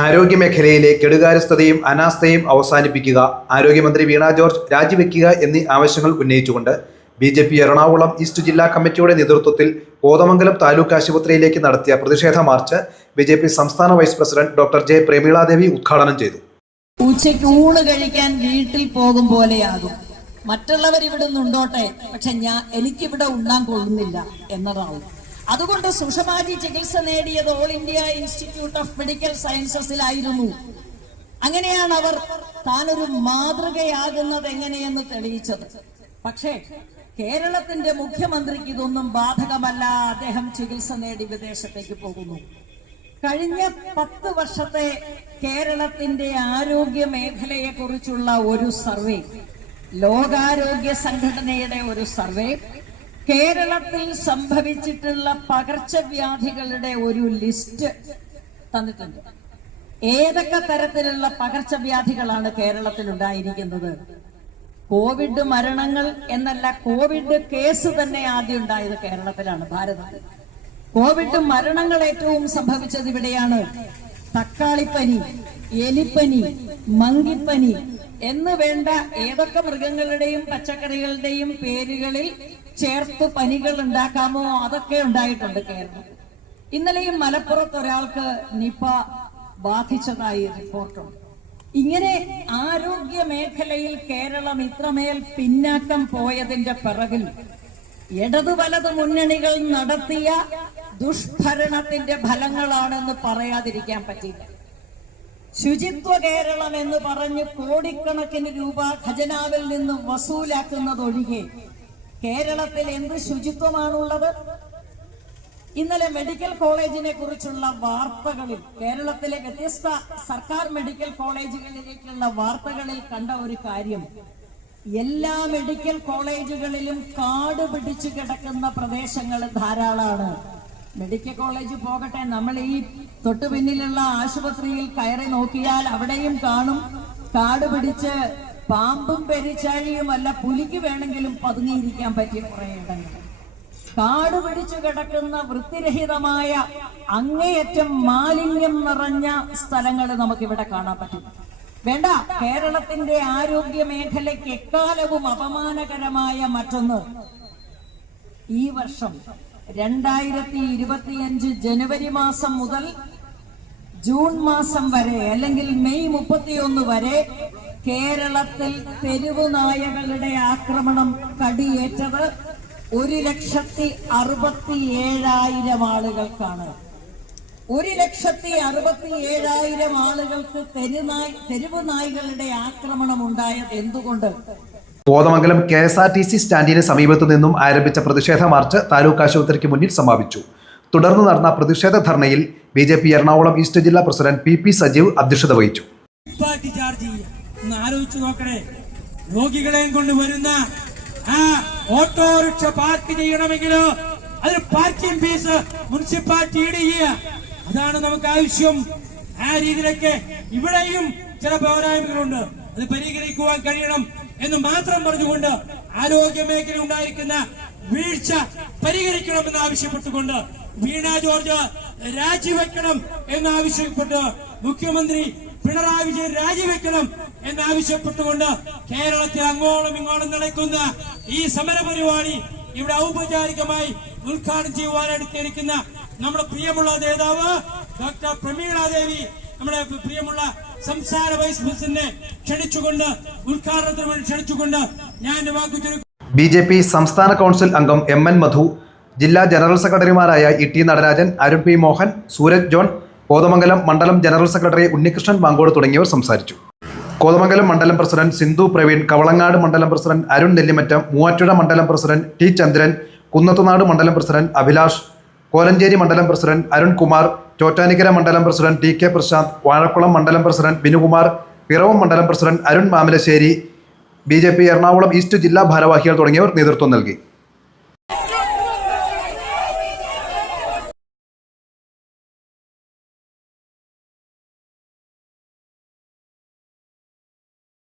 ആരോഗ്യമേഖലയിലെ കെടുകാര്യസ്ഥതയും അനാസ്ഥയും അവസാനിപ്പിക്കുക. ആരോഗ്യമന്ത്രി വീണ ജോർജ് രാജിവെക്കുക എന്നീ ആവശ്യങ്ങൾ ഉന്നയിച്ചുകൊണ്ട് B J P Ernakulam east ജില്ലാ കമ്മിറ്റിയുടെ നേതൃത്വത്തിൽ കോതമംഗലം താലൂക്ക് ആശുപത്രിയിലേക്ക് നടത്തിയ പ്രതിഷേധ മാർച്ച് ബി ജെ പി സംസ്ഥാന vice president doctor J Prameeladevi ഉദ്ഘാടനം ചെയ്തു. ഉച്ചയ്ക്ക് ഊണ് കഴിക്കാൻ വീട്ടിൽ പോകും പോലെയാകും. മറ്റുള്ളവർ ഇവിടെ നിന്നുണ്ടോട്ടെ പക്ഷെ ഞാൻ എനിക്കിവിടെ ഉണ്ണാൻ കൊള്ളുന്നില്ല എന്നതാവും അതുകൊണ്ട് സുഷമാജി ചികിത്സ നേടിയത് all India institute of medical സയൻസസിലായിരുന്നു അങ്ങനെയാണ് അവർ താനൊരു മാതൃകയാകുന്നത് എങ്ങനെയെന്ന് തെളിയിച്ചത്. പക്ഷേ കേരളത്തിന്റെ മുഖ്യമന്ത്രിക്ക് ഇതൊന്നും ബാധകമല്ല. അദ്ദേഹം ചികിത്സ നേടി വിദേശത്തേക്ക് പോകുന്നു. കഴിഞ്ഞ പത്ത് വർഷത്തെ കേരളത്തിന്റെ ആരോഗ്യ മേഖലയെ കുറിച്ചുള്ള ഒരു സർവേ ലോകാരോഗ്യ സംഘടനയുടെ ഒരു സർവേ കേരളത്തിൽ സംഭവിച്ചിട്ടുള്ള പകർച്ചവ്യാധികളുടെ ഒരു ലിസ്റ്റ് തന്നിട്ടുണ്ട്. ഏതൊക്കെ തരത്തിലുള്ള പകർച്ചവ്യാധികളാണ് കേരളത്തിൽ ഉണ്ടായിരിക്കുന്നത്? കോവിഡ് മരണങ്ങൾ എന്നല്ല കോവിഡ് കേസ് തന്നെ ആദ്യം ഉണ്ടായത് കേരളത്തിലാണ് ഭാരതത്തിൽ. കോവിഡ് മരണങ്ങൾ ഏറ്റവും സംഭവിച്ചത് ഇവിടെയാണ്. തക്കാളിപ്പനി എലിപ്പനി മങ്കിപ്പനി എന്ന് വേണ്ട ഏതൊക്കെ മൃഗങ്ങളുടെയും പച്ചക്കറികളുടെയും പേരുകളിൽ ചേർത്ത് പനികൾ ഉണ്ടാക്കാമോ അതൊക്കെ ഉണ്ടായിട്ടുണ്ട് കേരളം. ഇന്നലെയും മലപ്പുറത്ത് ഒരാൾക്ക് നിപ ബാധിച്ചതായി റിപ്പോർട്ടുണ്ട്. ഇങ്ങനെ ആരോഗ്യ മേഖലയിൽ കേരളം ഇത്രമേൽ പിന്നാക്കം പോയതിന്റെ പിറകിൽ ഇടതു വലത് മുന്നണികൾ നടത്തിയ ദുഷ്ഭരണത്തിന്റെ ഫലങ്ങളാണെന്ന് പറയാതിരിക്കാൻ പറ്റില്ല ശുചിത്വ കേരളം എന്ന് പറഞ്ഞ് കോടിക്കണക്കിന് രൂപ ഖജനാവിൽ നിന്ന് വസൂലാക്കുന്നതൊഴികെ കേരളത്തിൽ എന്ത് ശുചിത്വമാണുള്ളത്? ഇന്നലെ മെഡിക്കൽ കോളേജിനെ കുറിച്ചുള്ള വാർത്തകളിൽ കേരളത്തിലെ വ്യത്യസ്ത സർക്കാർ മെഡിക്കൽ കോളേജുകളിലേക്കുള്ള വാർത്തകളിൽ കണ്ട ഒരു കാര്യം എല്ലാ മെഡിക്കൽ കോളേജുകളിലും കാട് പിടിച്ചു കിടക്കുന്ന പ്രദേശങ്ങൾ ധാരാളമാണ്. മെഡിക്കൽ കോളേജ് പോകട്ടെ. നമ്മൾ ഈ തൊട്ടു പിന്നിലുള്ള ആശുപത്രിയിൽ കയറി നോക്കിയാൽ അവിടെയും കാണും. കാട് പിടിച്ച് പാമ്പും പെരിച്ചാഴിയും അല്ല പുലിക്ക് വേണമെങ്കിലും പതുങ്ങിയിരിക്കാൻ പറ്റിയ കുറെ ഇടങ്ങൾ. കാട് പിടിച്ചു കിടക്കുന്ന വൃത്തിരഹിതമായ അങ്ങേയറ്റം മാലിന്യം നിറഞ്ഞ സ്ഥലങ്ങൾ നമുക്കിവിടെ കാണാൻ പറ്റും. വേണ്ട കേരളത്തിന്റെ ആരോഗ്യ മേഖലയ്ക്ക് എക്കാലവും അപമാനകരമായ മറ്റൊന്ന് ഈ വർഷം രണ്ടായിരത്തി ഇരുപത്തിയഞ്ച് ജനുവരി മാസം മുതൽ ജൂൺ മാസം വരെ അല്ലെങ്കിൽ മെയ് മുപ്പത്തിയൊന്ന് വരെ കേരളത്തിൽ തെരുവു നായകളുടെ ആക്രമണം കടിയേറ്റത് ഒരു ലക്ഷത്തി അറുപത്തി ഏഴായിരം ആളുകൾക്കാണ്. ഒരു ലക്ഷത്തി അറുപത്തി ഏഴായിരം ആളുകൾക്ക് തെരുനായ് തെരുവു നായ്കളുടെ ആക്രമണം ഉണ്ടായത് എന്തുകൊണ്ട്? Kothamangalam K S R T C സ്റ്റാൻഡിന് സമീപത്തു നിന്നും ആരംഭിച്ച പ്രതിഷേധ മാർച്ച് താലൂക്ക് ആശുപത്രിക്ക് മുന്നിൽ സമാപിച്ചു. തുടർന്ന് നടന്ന പ്രതിഷേധ ധർണയിൽ B J P Ernakulam east ജില്ലാ പ്രസിഡന്റ് പി പി സജീവ് അധ്യക്ഷത വഹിച്ചു. നോക്കണേ. ആ ഓട്ടോറിക്ഷ പാർക്ക് ചെയ്യണമെങ്കിലോ അതിന് പാർക്കിംഗ് ഫീസ് മുനിസിപ്പാലിറ്റി ഈട് അതാണ് നമുക്ക് ആവശ്യം. ആ രീതിയിലൊക്കെ ഇവിടെയും ചില പോരായ്മകളുണ്ട്. അത് പരിഹരിക്കുവാൻ കഴിയണം എന്ന് മാത്രം പറഞ്ഞുകൊണ്ട് ആരോഗ്യ മേഖല ഉണ്ടായിരിക്കുന്ന വീഴ്ച പരിഹരിക്കണമെന്ന് ആവശ്യപ്പെട്ടുകൊണ്ട് വീണ ജോർജ് രാജിവെക്കണം എന്നാവശ്യപ്പെട്ട് മുഖ്യമന്ത്രി പിണറായി വിജയൻ രാജിവെക്കണം എന്നാവശ്യപ്പെട്ടുകൊണ്ട് കേരളത്തിൽ അങ്ങോളം ഇങ്ങോളം നടക്കുന്ന ഈ സമര പരിപാടി ഇവിടെ ഔപചാരികമായി ഉദ്ഘാടനം ചെയ്യുവാനെടുത്തിരിക്കുന്ന നമ്മുടെ പ്രിയമുള്ള നേതാവ് ഡോക്ടർ പ്രമീള ദേവി നമ്മുടെ പ്രിയമുള്ള സംസ്ഥാന വൈസ് ക്ഷണിച്ചുകൊണ്ട് ഉദ്ഘാടനത്തിന് ക്ഷണിച്ചുകൊണ്ട് ഞാൻ ബി ജെ പി സംസ്ഥാന കൗൺസിൽ അംഗം എം എൻ മധു ജില്ലാ ജനറൽ സെക്രട്ടറിമാരായ E T Natarajan Arun P Mohan Sooraj John Kothamangalam മണ്ഡലം ജനറൽ സെക്രട്ടറി ഉണ്ണികൃഷ്ണൻ മാങ്കോട് തുടങ്ങിയവർ സംസാരിച്ചു. കോതമംഗലം മണ്ഡലം പ്രസിഡന്റ് സിന്ധു പ്രവീൺ കവളങ്ങാട് മണ്ഡലം പ്രസിഡന്റ് അരുൺ നെല്ലിമറ്റം മൂവാറ്റുഴ മണ്ഡലം പ്രസിഡന്റ് ടി ചന്ദ്രൻ കുന്നത്തുനാട് മണ്ഡലം പ്രസിഡന്റ് അഭിലാഷ് കോലഞ്ചേരി മണ്ഡലം പ്രസിഡന്റ് അരുൺ കുമാർ ചോറ്റാനിക്കര മണ്ഡലം president T K Prashanth Vazhakkulam മണ്ഡലം പ്രസിഡന്റ് ബിനുകുമാർ പിറവം മണ്ഡലം president Arun Mamalassery B Ernakulam east ജില്ലാ ഭാരവാഹികൾ തുടങ്ങിയവർ നേതൃത്വം നൽകി.